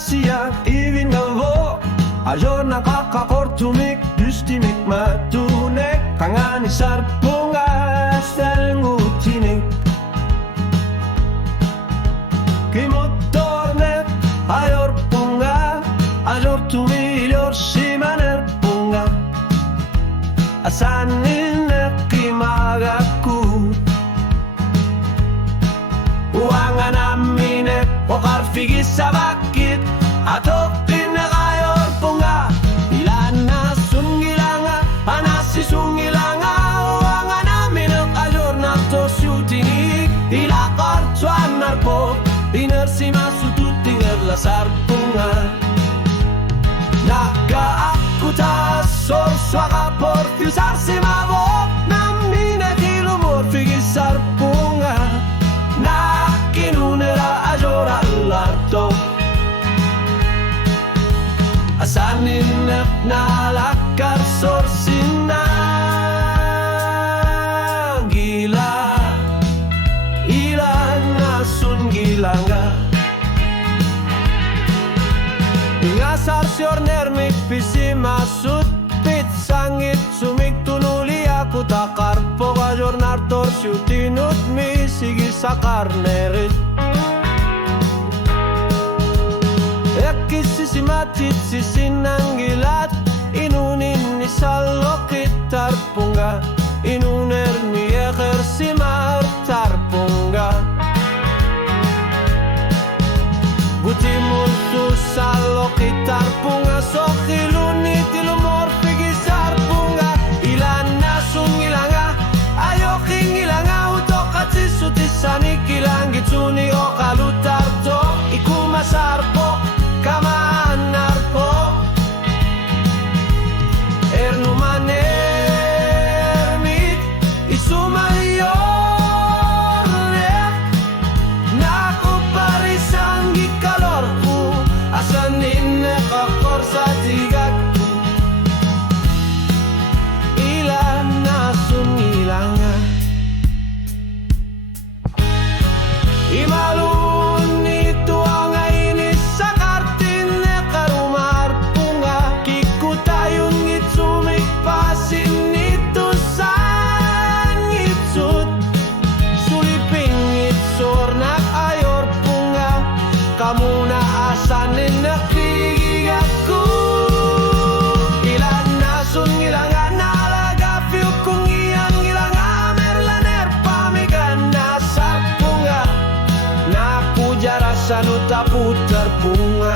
asia ivinavo ayo nakakakortumik dystimik matunek kangani sarpunga selngutinik kimotornet ayor punga ayor tumilior simaner punga asanin kimagaku uangan amine wakar figi sabakit atok pinakayor punga ilana sungilanga anasi sungilanga uangan amine ayor nato syutinik ilakar tuan narpo inersima sututingar lasar punga naga aku tasor swaka por filsar simavo namine kilumor figi sarpunga nakinunera ajora larto asanin nalakar sorsina gila ilan nasun gilanga ngasar siorner mik pisi masut pit sangit sumik tunuli aku takar poga jornar torsiu tinut mi sigi sakar nerit ekis sisi matit sisi nanggilat inunin nisalo kitar punga inuner mi eker simar tarpunga buti multu salo kitar punga sokiluni tilumor pigisar punga ilana sungilanga ayo kingilanga utokatsi sutisani kilangi tuni okalutarto ikumasarpo kamanarpo ernumanermit isumayorne naku parisangi kalorku asanin kakor sa tigak ilan nasun ilanga imalun itu angai sa kartine karumar punga kikutayun ngitsumik pasin itu sangitsut suliping ngitsornak ayor punga kamu na asanin nakigigaku ilan nasun ngilanga nalaga fiu kung iyan ngilanga merlaner pamigan nasar punga naku jarasan utaputar punga